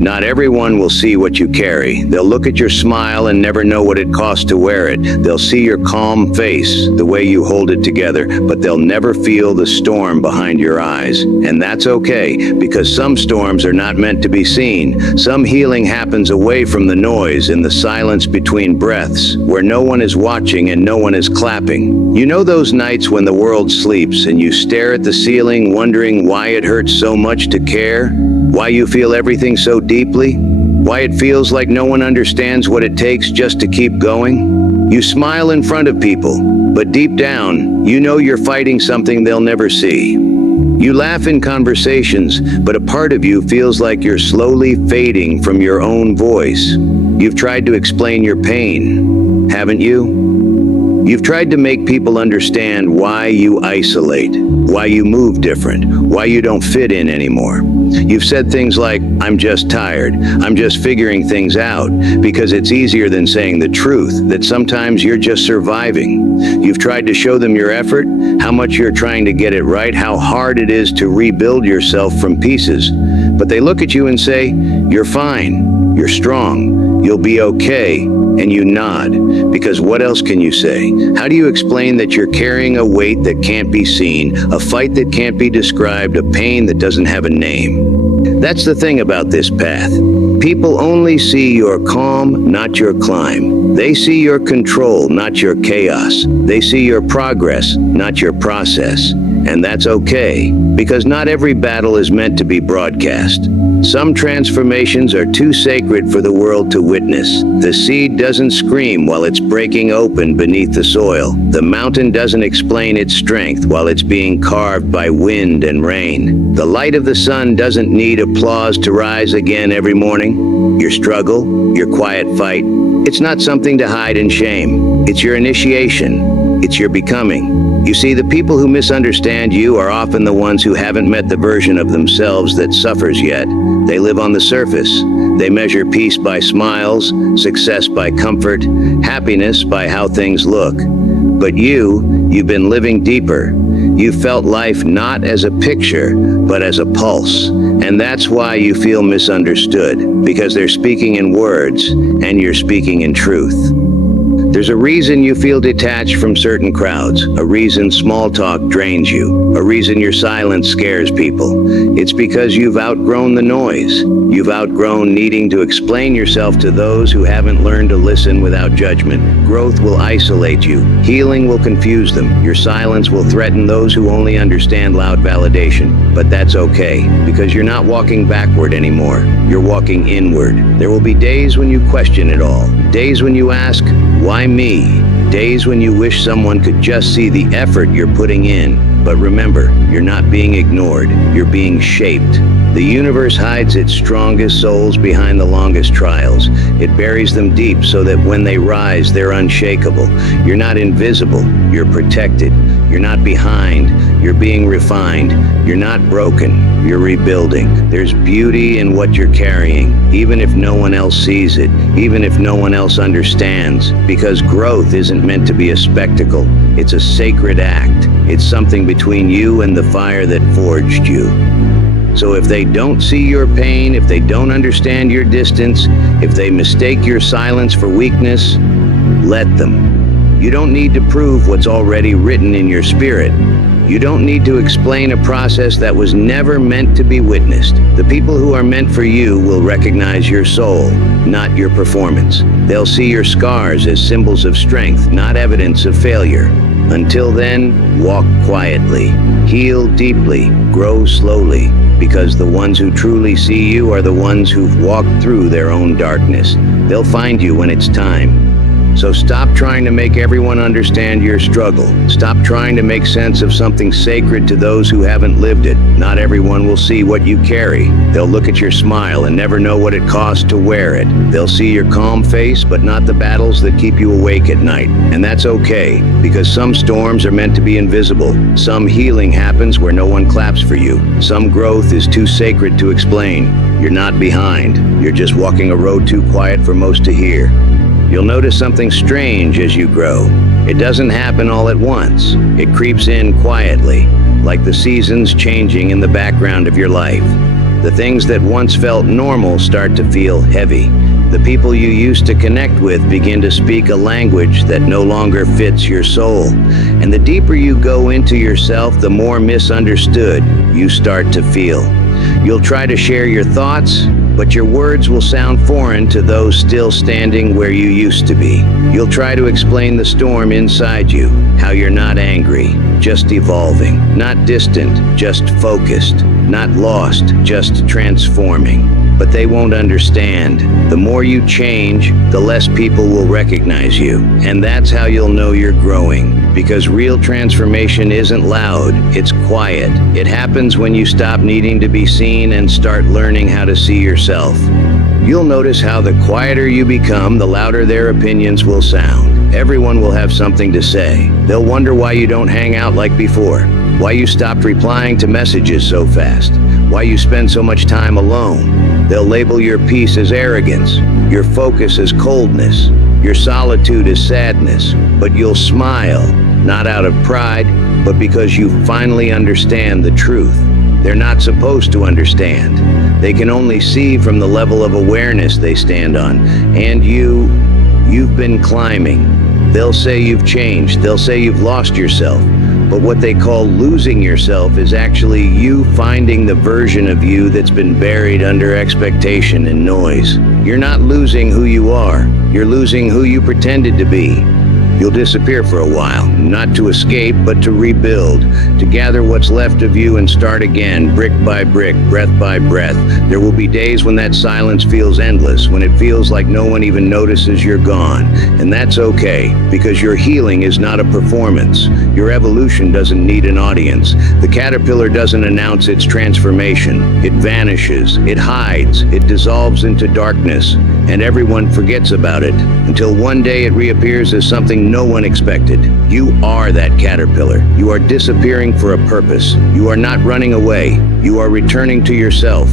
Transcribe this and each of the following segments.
Not everyone will see what you carry. They'll look at your smile and never know what it costs to wear it. They'll see your calm face, the way you hold it together, but they'll never feel the storm behind your eyes. And that's okay, because some storms are not meant to be seen. Some healing happens away from the noise, in the silence between breaths, where no one is watching and no one is clapping. You know those nights when the world sleeps and you stare at the ceiling wondering why it hurts so much to care? Why you feel everything so deeply? Why it feels like no one understands what it takes just to keep going? You smile in front of people, but deep down, you know you're fighting something they'll never see. You laugh in conversations, but a part of you feels like you're slowly fading from your own voice. You've tried to explain your pain, haven't you? You've tried to make people understand why you isolate, why you move different, why you don't fit in anymore. You've said things like, "I'm just tired, I'm just figuring things out," because it's easier than saying the truth, that sometimes you're just surviving. You've tried to show them your effort, how much you're trying to get it right, how hard it is to rebuild yourself from pieces. But they look at you and say, "You're fine, you're strong, you'll be okay," and you nod, because what else can you say? How do you explain that you're carrying a weight that can't be seen, a fight that can't be described, a pain that doesn't have a name? That's the thing about this path. People only see your calm, not your climb. They see your control, not your chaos. They see your progress, not your process. And that's okay, because not every battle is meant to be broadcast. Some transformations are too sacred for the world to witness. The seed doesn't scream while it's breaking open beneath the soil. The mountain doesn't explain its strength while it's being carved by wind and rain. The light of the sun doesn't need applause to rise again every morning. Your struggle, your quiet fight, it's not something to hide in shame. It's your initiation. It's your becoming. You see, the people who misunderstand you are often the ones who haven't met the version of themselves that suffers yet. They live on the surface. They measure peace by smiles, success by comfort, happiness by how things look. But you've been living deeper. You felt life not as a picture, but as a pulse. And that's why you feel misunderstood, because they're speaking in words, and you're speaking in truth. There's a reason you feel detached from certain crowds, a reason small talk drains you, a reason your silence scares people. It's because you've outgrown the noise. You've outgrown needing to explain yourself to those who haven't learned to listen without judgment. Growth will isolate you. Healing will confuse them. Your silence will threaten those who only understand loud validation. But that's okay, because you're not walking backward anymore. You're walking inward. There will be days when you question it all. Days when you ask, why me? Days when you wish someone could just see the effort you're putting in. But remember, you're not being ignored, you're being shaped. The universe hides its strongest souls behind the longest trials. It buries them deep so that when they rise, they're unshakable. You're not invisible, you're protected. You're not behind, you're being refined. You're not broken, you're rebuilding. There's beauty in what you're carrying, even if no one else sees it, even if no one else understands. Because growth isn't meant to be a spectacle, it's a sacred act. It's something between you and the fire that forged you. So if they don't see your pain, if they don't understand your distance, if they mistake your silence for weakness, let them. You don't need to prove what's already written in your spirit. You don't need to explain a process that was never meant to be witnessed. The people who are meant for you will recognize your soul, not your performance. They'll see your scars as symbols of strength, not evidence of failure. Until then, walk quietly, heal deeply, grow slowly, because the ones who truly see you are the ones who've walked through their own darkness. They'll find you when it's time. So stop trying to make everyone understand your struggle. Stop trying to make sense of something sacred to those who haven't lived it. Not everyone will see what you carry. They'll look at your smile and never know what it costs to wear it. They'll see your calm face, but not the battles that keep you awake at night. And that's okay, because some storms are meant to be invisible. Some healing happens where no one claps for you. Some growth is too sacred to explain. You're not behind. You're just walking a road too quiet for most to hear. You'll notice something strange as you grow. It doesn't happen all at once. It creeps in quietly, like the seasons changing in the background of your life. The things that once felt normal start to feel heavy. The people you used to connect with begin to speak a language that no longer fits your soul. And the deeper you go into yourself, the more misunderstood you start to feel. You'll try to share your thoughts, but your words will sound foreign to those still standing where you used to be. You'll try to explain the storm inside you, how you're not angry, just evolving, not distant, just focused, not lost, just transforming. But they won't understand. The more you change, the less people will recognize you. And that's how you'll know you're growing. Because real transformation isn't loud, it's quiet. It happens when you stop needing to be seen and start learning how to see yourself. You'll notice how the quieter you become, the louder their opinions will sound. Everyone will have something to say. They'll wonder why you don't hang out like before, why you stopped replying to messages so fast, why you spend so much time alone. They'll label your peace as arrogance, your focus as coldness, your solitude as sadness. But you'll smile, not out of pride, but because you finally understand the truth. They're not supposed to understand. They can only see from the level of awareness they stand on. And you've been climbing. They'll say you've changed. They'll say you've lost yourself. But what they call losing yourself is actually you finding the version of you that's been buried under expectation and noise. You're not losing who you are. You're losing who you pretended to be. You'll disappear for a while, not to escape, but to rebuild, to gather what's left of you and start again, brick by brick, breath by breath. There will be days when that silence feels endless, when it feels like no one even notices you're gone. And that's okay, because your healing is not a performance. Your evolution doesn't need an audience. The caterpillar doesn't announce its transformation. It vanishes, it hides, it dissolves into darkness, and everyone forgets about it, until one day it reappears as something no one expected. You are that caterpillar. You are disappearing for a purpose. You are not running away. You are returning to yourself.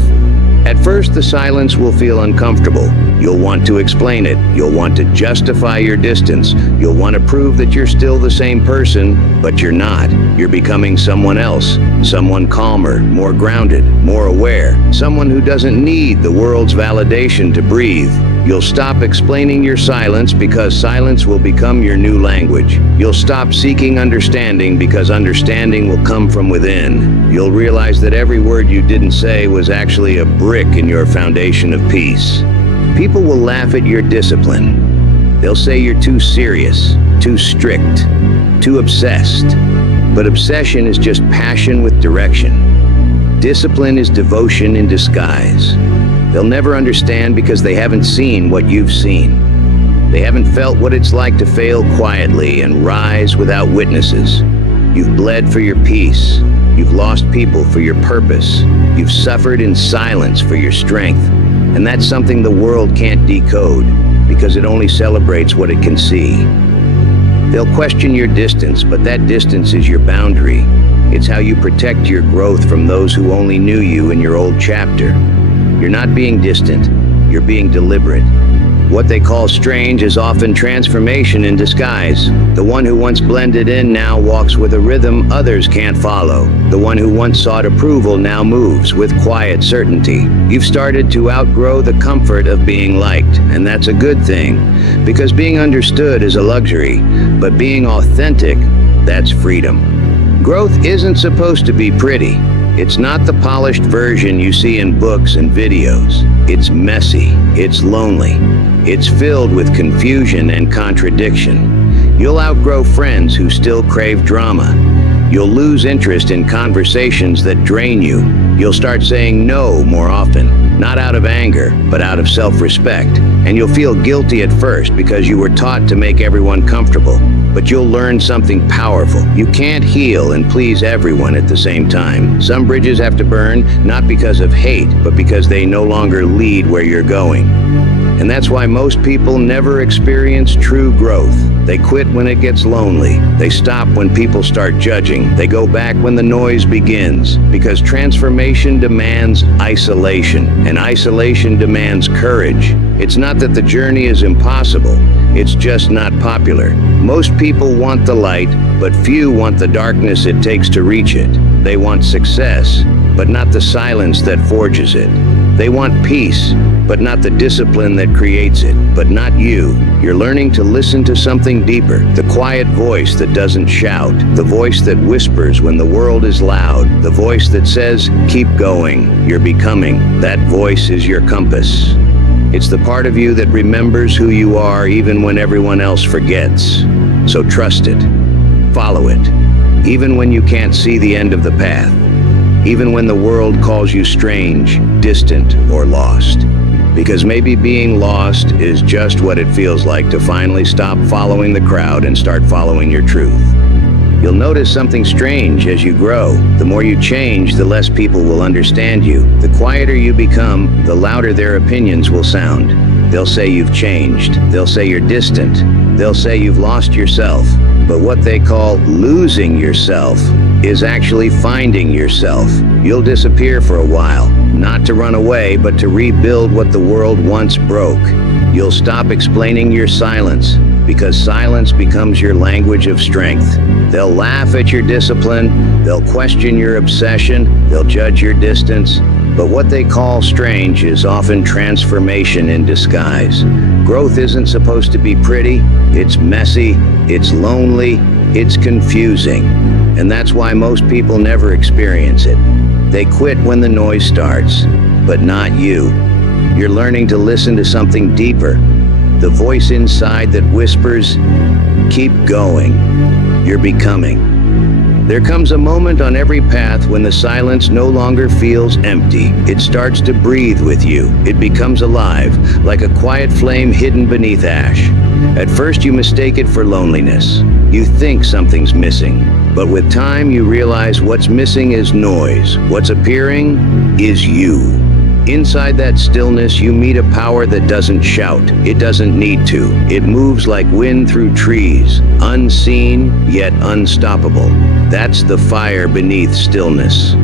At first, the silence will feel uncomfortable. You'll want to explain it. You'll want to justify your distance. You'll want to prove that you're still the same person, but you're not. You're becoming someone else, someone calmer, more grounded, more aware, someone who doesn't need the world's validation to breathe. You'll stop explaining your silence because silence will become your new language. You'll stop seeking understanding because understanding will come from within. You'll realize that every word you didn't say was actually a brick in your foundation of peace. People will laugh at your discipline. They'll say you're too serious, too strict, too obsessed. But obsession is just passion with direction. Discipline is devotion in disguise. They'll never understand because they haven't seen what you've seen. They haven't felt what it's like to fail quietly and rise without witnesses. You've bled for your peace. You've lost people for your purpose. You've suffered in silence for your strength. And that's something the world can't decode because it only celebrates what it can see. They'll question your distance, but that distance is your boundary. It's how you protect your growth from those who only knew you in your old chapter. You're not being distant, you're being deliberate. What they call strange is often transformation in disguise. The one who once blended in now walks with a rhythm others can't follow. The one who once sought approval now moves with quiet certainty. You've started to outgrow the comfort of being liked, and that's a good thing, because being understood is a luxury, but being authentic, that's freedom. Growth isn't supposed to be pretty. It's not the polished version you see in books and videos. It's messy, it's lonely, it's filled with confusion and contradiction. You'll outgrow friends who still crave drama. You'll lose interest in conversations that drain you. You'll start saying no more often, not out of anger, but out of self-respect. And you'll feel guilty at first because you were taught to make everyone comfortable. But you'll learn something powerful. You can't heal and please everyone at the same time. Some bridges have to burn, not because of hate, but because they no longer lead where you're going. And that's why most people never experience true growth. They quit when it gets lonely. They stop when people start judging. They go back when the noise begins. Because transformation demands isolation, and isolation demands courage. It's not that the journey is impossible. It's just not popular. Most people want the light, but few want the darkness it takes to reach it. They want success, but not the silence that forges it. They want peace, but not the discipline that creates it. But not you. You're learning to listen to something deeper. The quiet voice that doesn't shout. The voice that whispers when the world is loud. The voice that says, keep going. You're becoming. That voice is your compass. It's the part of you that remembers who you are even when everyone else forgets. So trust it. Follow it. Even when you can't see the end of the path. Even when the world calls you strange, distant, or lost. Because maybe being lost is just what it feels like to finally stop following the crowd and start following your truth. You'll notice something strange as you grow. The more you change, the less people will understand you. The quieter you become, the louder their opinions will sound. They'll say you've changed. They'll say you're distant. They'll say you've lost yourself. But what they call losing yourself is actually finding yourself. You'll disappear for a while, not to run away, but to rebuild what the world once broke. You'll stop explaining your silence, because silence becomes your language of strength. They'll laugh at your discipline, they'll question your obsession, they'll judge your distance. But what they call strange is often transformation in disguise. Growth isn't supposed to be pretty, it's messy, it's lonely, it's confusing. And that's why most people never experience it. They quit when the noise starts, but not you. You're learning to listen to something deeper. The voice inside that whispers, keep going. You're becoming. There comes a moment on every path when the silence no longer feels empty. It starts to breathe with you. It becomes alive, like a quiet flame hidden beneath ash. At first you mistake it for loneliness. You think something's missing. But with time you realize what's missing is noise. What's appearing is you. Inside that stillness, you meet a power that doesn't shout. It doesn't need to. It moves like wind through trees, unseen yet unstoppable. That's the fire beneath stillness.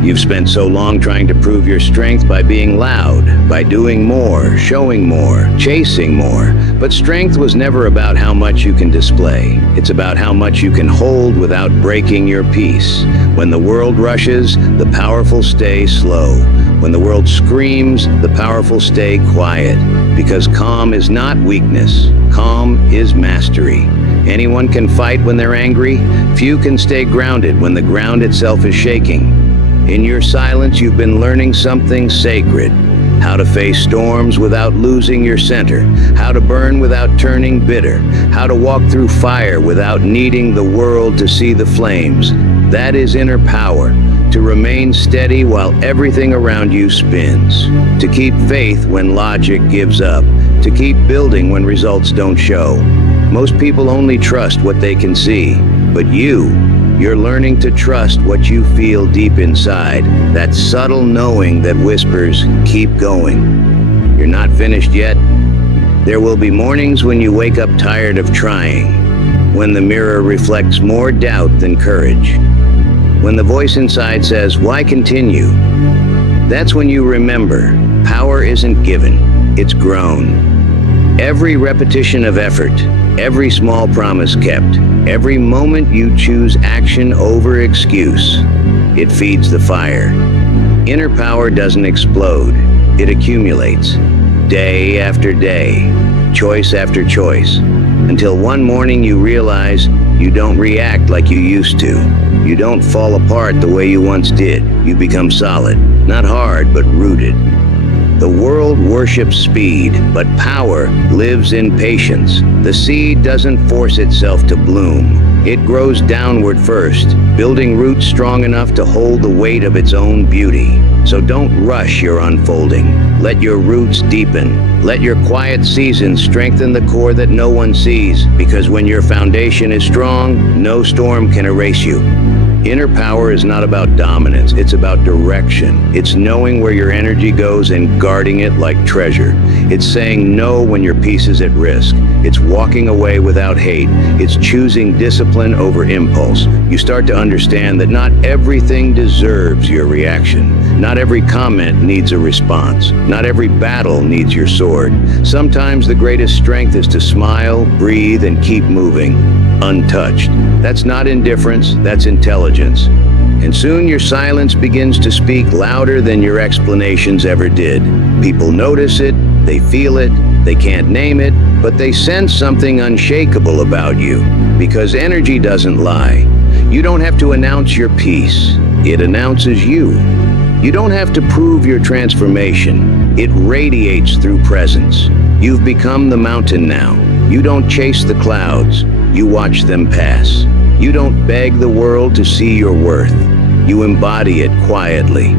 You've spent so long trying to prove your strength by being loud, by doing more, showing more, chasing more. But strength was never about how much you can display. It's about how much you can hold without breaking your peace. When the world rushes, the powerful stay slow. When the world screams, the powerful stay quiet. Because calm is not weakness. Calm is mastery. Anyone can fight when they're angry. Few can stay grounded when the ground itself is shaking. In your silence, you've been learning something sacred. How to face storms without losing your center. How to burn without turning bitter. How to walk through fire without needing the world to see the flames. That is inner power. To remain steady while everything around you spins. To keep faith when logic gives up. To keep building when results don't show. Most people only trust what they can see. But you're learning to trust what you feel deep inside. That subtle knowing that whispers, keep going. You're not finished yet. There will be mornings when you wake up tired of trying. When the mirror reflects more doubt than courage. When the voice inside says, why continue? That's when you remember, power isn't given, it's grown. Every repetition of effort, every small promise kept, every moment you choose action over excuse, it feeds the fire. Inner power doesn't explode, it accumulates, day after day, choice after choice, until one morning you realize you don't react like you used to. You don't fall apart the way you once did. You become solid, not hard, but rooted. The world worships speed, but power lives in patience. The seed doesn't force itself to bloom. It grows downward first, building roots strong enough to hold the weight of its own beauty. So don't rush your unfolding. Let your roots deepen. Let your quiet seasons strengthen the core that no one sees, because when your foundation is strong, no storm can erase you. Inner power is not about dominance, it's about direction. It's knowing where your energy goes and guarding it like treasure. It's saying no when your peace is at risk. It's walking away without hate. It's choosing discipline over impulse. You start to understand that not everything deserves your reaction. Not every comment needs a response. Not every battle needs your sword. Sometimes the greatest strength is to smile, breathe, and keep moving, untouched. That's not indifference, that's intelligence. And soon your silence begins to speak louder than your explanations ever did. People notice it, they feel it, they can't name it, but they sense something unshakable about you, because energy doesn't lie. You don't have to announce your peace, it announces you. You don't have to prove your transformation, it radiates through presence. You've become the mountain now. You don't chase the clouds, you watch them pass. You don't beg the world to see your worth. You embody it quietly.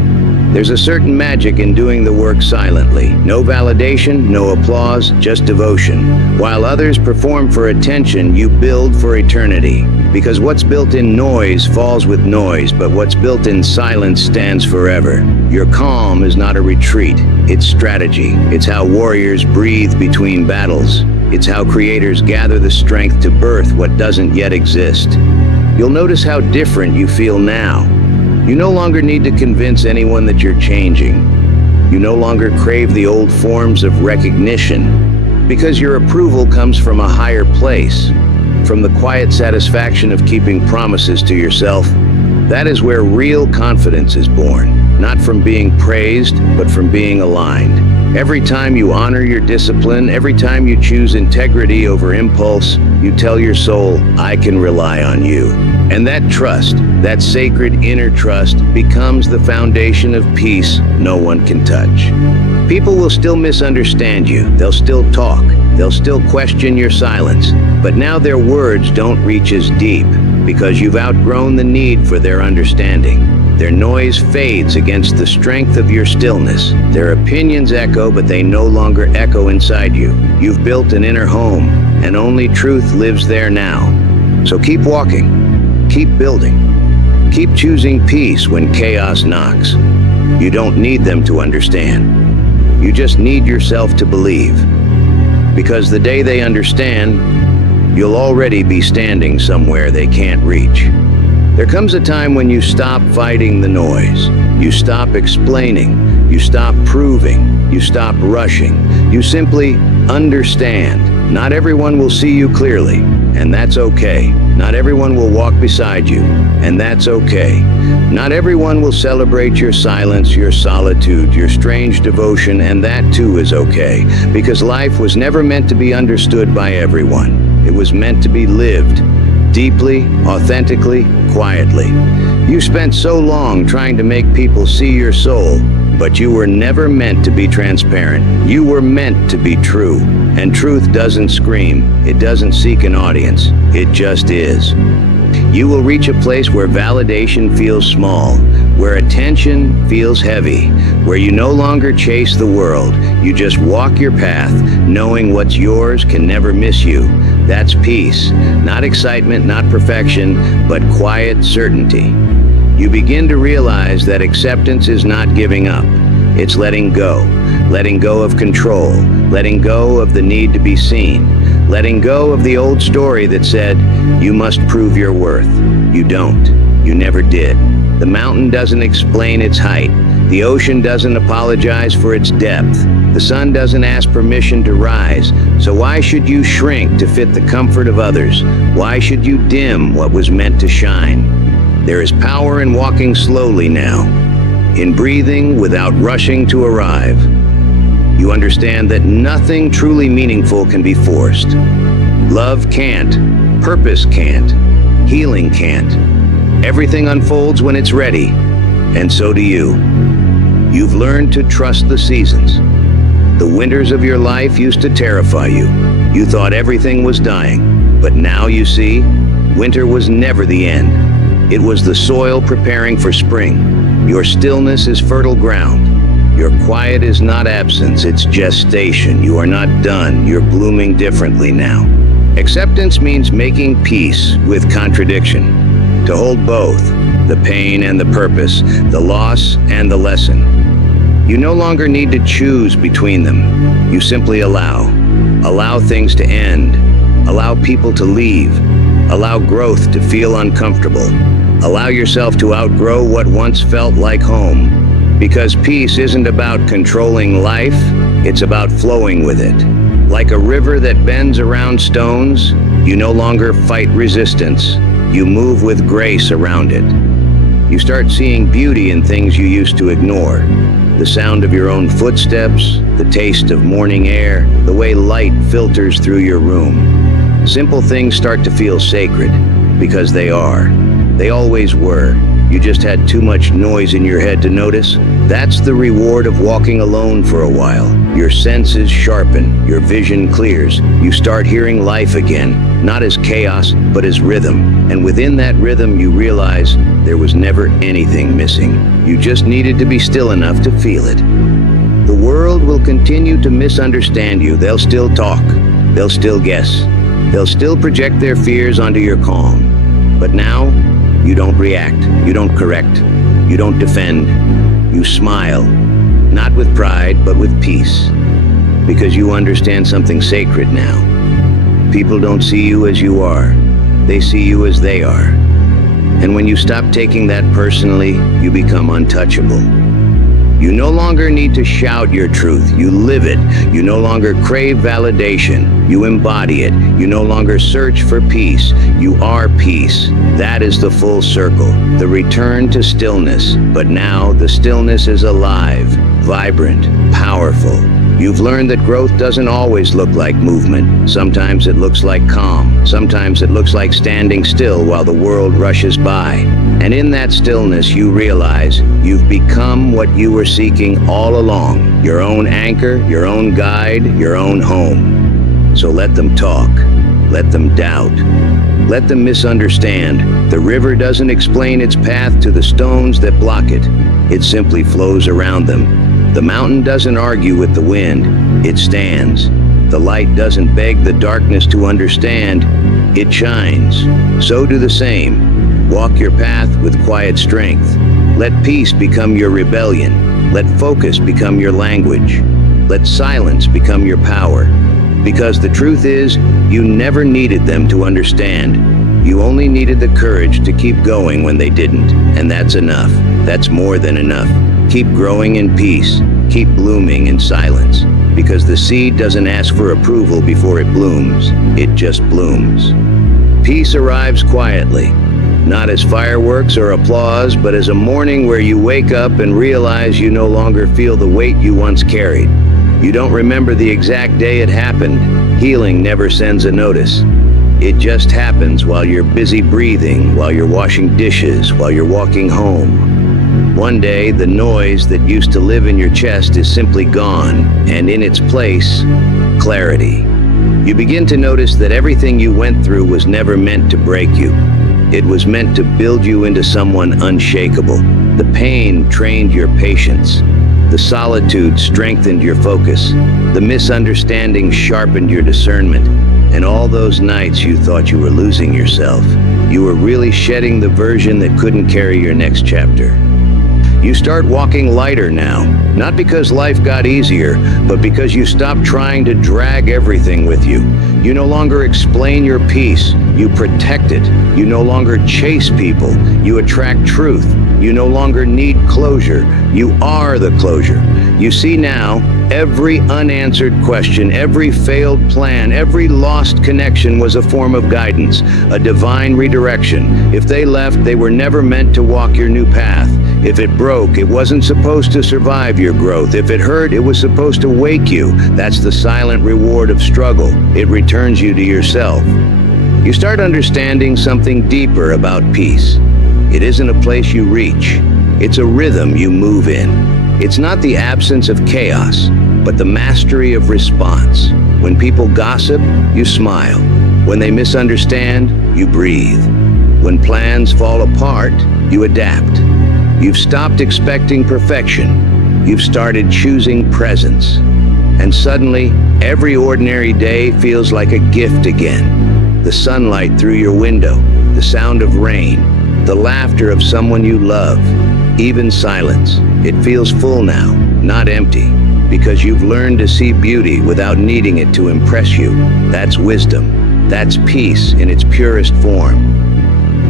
There's a certain magic in doing the work silently. No validation, no applause, just devotion. While others perform for attention, you build for eternity. Because what's built in noise falls with noise, but what's built in silence stands forever. Your calm is not a retreat, it's strategy. It's how warriors breathe between battles. It's how creators gather the strength to birth what doesn't yet exist. You'll notice how different you feel now. You no longer need to convince anyone that you're changing. You no longer crave the old forms of recognition, because your approval comes from a higher place, from the quiet satisfaction of keeping promises to yourself. That is where real confidence is born, not from being praised, but from being aligned. Every time you honor your discipline, every time you choose integrity over impulse, you tell your soul, I can rely on you. And that trust, that sacred inner trust, becomes the foundation of peace no one can touch. People will still misunderstand you, they'll still talk, they'll still question your silence, but now their words don't reach as deep, because you've outgrown the need for their understanding. Their noise fades against the strength of your stillness. Their opinions echo, but they no longer echo inside you. You've built an inner home, and only truth lives there now. So keep walking, keep building, keep choosing peace when chaos knocks. You don't need them to understand. You just need yourself to believe. Because the day they understand, you'll already be standing somewhere they can't reach. There comes a time when you stop fighting the noise. You stop explaining. You stop proving. You stop rushing. You simply understand. Not everyone will see you clearly, and that's okay. Not everyone will walk beside you, and that's okay. Not everyone will celebrate your silence, your solitude, your strange devotion, and that too is okay. Because life was never meant to be understood by everyone. It was meant to be lived. Deeply, authentically, quietly. You spent so long trying to make people see your soul, but you were never meant to be transparent. You were meant to be true. And truth doesn't scream. It doesn't seek an audience. It just is. You will reach a place where validation feels small, where attention feels heavy, where you no longer chase the world. You just walk your path, knowing what's yours can never miss you. That's peace. Not excitement, not perfection, but quiet certainty. You begin to realize that acceptance is not giving up. It's letting go of control, letting go of the need to be seen, letting go of the old story that said, you must prove your worth. You don't. You never did. The mountain doesn't explain its height. The ocean doesn't apologize for its depth. The sun doesn't ask permission to rise. So why should you shrink to fit the comfort of others? Why should you dim what was meant to shine? There is power in walking slowly now, in breathing without rushing to arrive. You understand that nothing truly meaningful can be forced. Love can't. Purpose can't. Healing can't. Everything unfolds when it's ready, and so do you. You've learned to trust the seasons. The winters of your life used to terrify you. You thought everything was dying, but now you see, winter was never the end. It was the soil preparing for spring. Your stillness is fertile ground. Your quiet is not absence, it's gestation. You are not done, you're blooming differently now. Acceptance means making peace with contradiction. To hold both, the pain and the purpose, the loss and the lesson. You no longer need to choose between them. You simply allow. Allow things to end. Allow people to leave. Allow growth to feel uncomfortable. Allow yourself to outgrow what once felt like home. Because peace isn't about controlling life, it's about flowing with it. Like a river that bends around stones, you no longer fight resistance. You move with grace around it. You start seeing beauty in things you used to ignore. The sound of your own footsteps, the taste of morning air, the way light filters through your room. Simple things start to feel sacred, because they are. They always were. You just had too much noise in your head to notice. That's the reward of walking alone for a while. Your senses sharpen, your vision clears. You start hearing life again, not as chaos, but as rhythm. And within that rhythm, you realize there was never anything missing. You just needed to be still enough to feel it. The world will continue to misunderstand you. They'll still talk. They'll still guess. They'll still project their fears onto your calm. But now, you don't react, you don't correct, you don't defend, you smile, not with pride, but with peace, because you understand something sacred now. People don't see you as you are, they see you as they are. And when you stop taking that personally, you become untouchable. You no longer need to shout your truth, you live it. You no longer crave validation, you embody it. You no longer search for peace, you are peace. That is the full circle, the return to stillness. But now the stillness is alive, vibrant, powerful. You've learned that growth doesn't always look like movement. Sometimes it looks like calm. Sometimes it looks like standing still while the world rushes by. And in that stillness, you realize you've become what you were seeking all along. Your own anchor, your own guide, your own home. So let them talk. Let them doubt. Let them misunderstand. The river doesn't explain its path to the stones that block it. It simply flows around them. The mountain doesn't argue with the wind, it stands. The light doesn't beg the darkness to understand, it shines. So do the same. Walk your path with quiet strength. Let peace become your rebellion. Let focus become your language. Let silence become your power. Because the truth is, you never needed them to understand. You only needed the courage to keep going when they didn't. And that's enough. That's more than enough. Keep growing in peace. Keep blooming in silence. Because the seed doesn't ask for approval before it blooms. It just blooms. Peace arrives quietly. Not as fireworks or applause, but as a morning where you wake up and realize you no longer feel the weight you once carried. You don't remember the exact day it happened. Healing never sends a notice. It just happens while you're busy breathing, while you're washing dishes, while you're walking home. One day, the noise that used to live in your chest is simply gone, and in its place, clarity. You begin to notice that everything you went through was never meant to break you. It was meant to build you into someone unshakable. The pain trained your patience. The solitude strengthened your focus. The misunderstanding sharpened your discernment. And all those nights you thought you were losing yourself, you were really shedding the version that couldn't carry your next chapter. You start walking lighter now, not because life got easier, but because you stopped trying to drag everything with you. You no longer explain your peace, you protect it. You no longer chase people, you attract truth. You no longer need closure, you are the closure. You see now, every unanswered question, every failed plan, every lost connection was a form of guidance, a divine redirection. If they left, they were never meant to walk your new path. If it broke, it wasn't supposed to survive your growth. If it hurt, it was supposed to wake you. That's the silent reward of struggle. It returns you to yourself. You start understanding something deeper about peace. It isn't a place you reach. It's a rhythm you move in. It's not the absence of chaos, but the mastery of response. When people gossip, you smile. When they misunderstand, you breathe. When plans fall apart, you adapt. You've stopped expecting perfection. You've started choosing presence. And suddenly, every ordinary day feels like a gift again. The sunlight through your window, the sound of rain, the laughter of someone you love, even silence. It feels full now, not empty, because you've learned to see beauty without needing it to impress you. That's wisdom. That's peace in its purest form.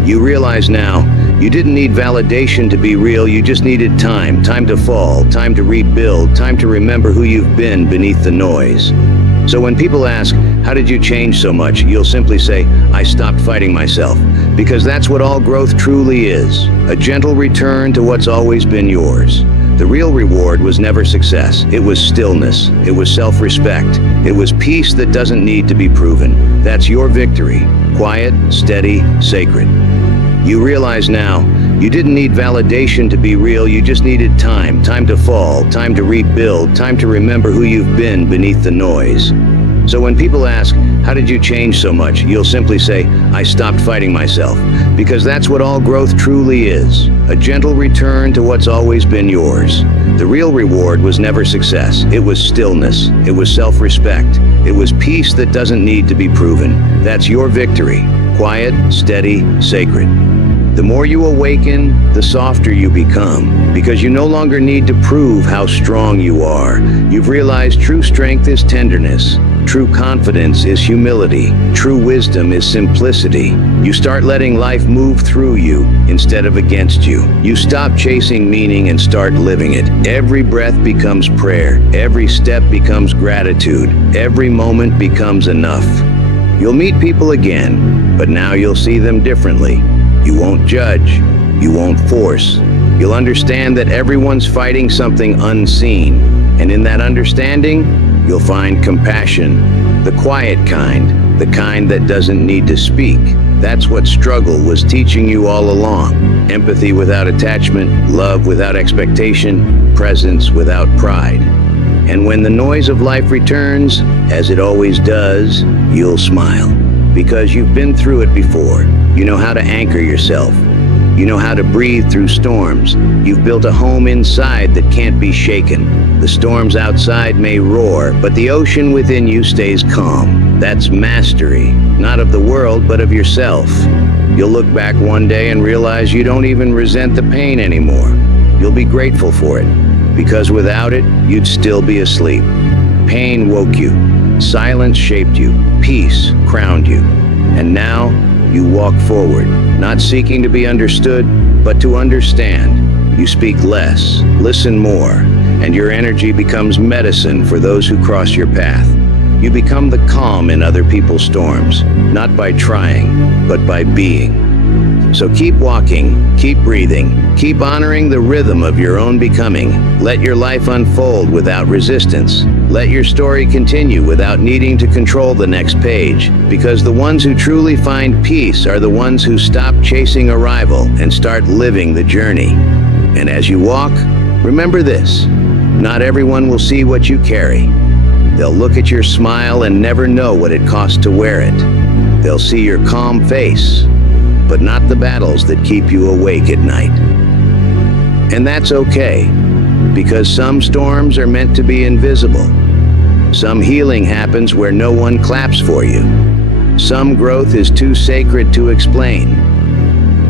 You realize now, you didn't need validation to be real, you just needed time to fall, time to rebuild, time to remember who you've been beneath the noise. So when people ask, how did you change so much? You'll simply say, I stopped fighting myself. Because that's what all growth truly is. A gentle return to what's always been yours. The real reward was never success. It was stillness. It was self-respect. It was peace that doesn't need to be proven. That's your victory. Quiet, steady, sacred. You realize now, you didn't need validation to be real, you just needed time. Time to fall, time to rebuild, time to remember who you've been beneath the noise. So when people ask, how did you change so much? You'll simply say, I stopped fighting myself. Because that's what all growth truly is. A gentle return to what's always been yours. The real reward was never success. It was stillness. It was self-respect. It was peace that doesn't need to be proven. That's your victory. Quiet, steady, sacred. The more you awaken, the softer you become, because you no longer need to prove how strong you are. You've realized true strength is tenderness, true confidence is humility, true wisdom is simplicity. You start letting life move through you instead of against you. You stop chasing meaning and start living it. Every breath becomes prayer, every step becomes gratitude, every moment becomes enough. You'll meet people again, but now you'll see them differently. You won't judge. You won't force. You'll understand that everyone's fighting something unseen. And in that understanding, you'll find compassion. The quiet kind. The kind that doesn't need to speak. That's what struggle was teaching you all along. Empathy without attachment, love without expectation, presence without pride. And when the noise of life returns, as it always does, you'll smile. Because you've been through it before. You know how to anchor yourself. You know how to breathe through storms. You've built a home inside that can't be shaken. The storms outside may roar, but the ocean within you stays calm. That's mastery, not of the world, but of yourself. You'll look back one day and realize you don't even resent the pain anymore. You'll be grateful for it, because without it, you'd still be asleep. Pain woke you. Silence shaped you. Peace crowned you. And now, you walk forward, not seeking to be understood, but to understand. You speak less, listen more, and your energy becomes medicine for those who cross your path. You become the calm in other people's storms, not by trying, but by being. So keep walking, keep breathing, keep honoring the rhythm of your own becoming. Let your life unfold without resistance. Let your story continue without needing to control the next page, because the ones who truly find peace are the ones who stop chasing arrival and start living the journey. And as you walk, remember this: not everyone will see what you carry. They'll look at your smile and never know what it costs to wear it. They'll see your calm face, but not the battles that keep you awake at night. And that's okay, because some storms are meant to be invisible. Some healing happens where no one claps for you. Some growth is too sacred to explain.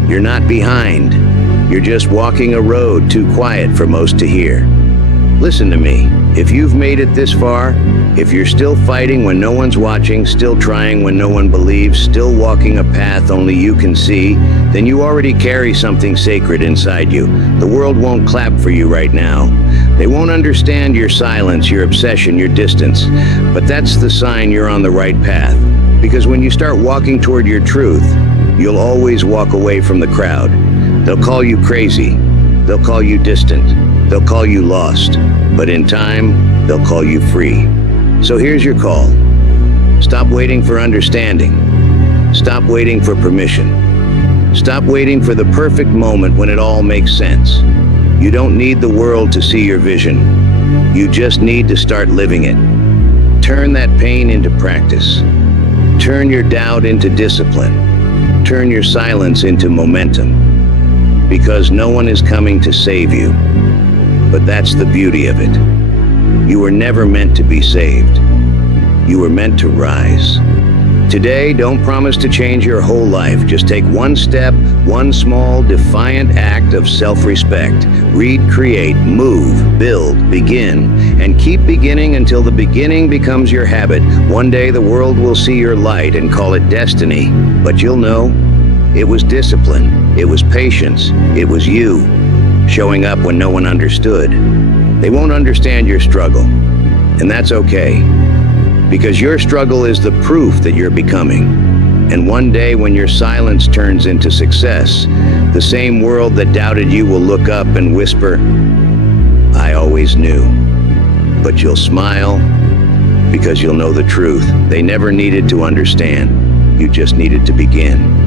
You're not behind. You're just walking a road too quiet for most to hear. Listen to me. If you've made it this far, if you're still fighting when no one's watching, still trying when no one believes, still walking a path only you can see, then you already carry something sacred inside you. The world won't clap for you right now. They won't understand your silence, your obsession, your distance. But that's the sign you're on the right path. Because when you start walking toward your truth, you'll always walk away from the crowd. They'll call you crazy. They'll call you distant. They'll call you lost. But in time, they'll call you free. So here's your call. Stop waiting for understanding. Stop waiting for permission. Stop waiting for the perfect moment when it all makes sense. You don't need the world to see your vision. You just need to start living it. Turn that pain into practice. Turn your doubt into discipline. Turn your silence into momentum. Because no one is coming to save you. But that's the beauty of it. You were never meant to be saved. You were meant to rise. Today, don't promise to change your whole life. Just take one step, one small, defiant act of self-respect. Read, create, move, build, begin, and keep beginning until the beginning becomes your habit. One day the world will see your light and call it destiny. But you'll know, it was discipline, it was patience, it was you. Showing up when no one understood. They won't understand your struggle, and that's okay. Because your struggle is the proof that you're becoming. And one day when your silence turns into success, the same world that doubted you will look up and whisper, "I always knew." But you'll smile because you'll know the truth. They never needed to understand. You just needed to begin.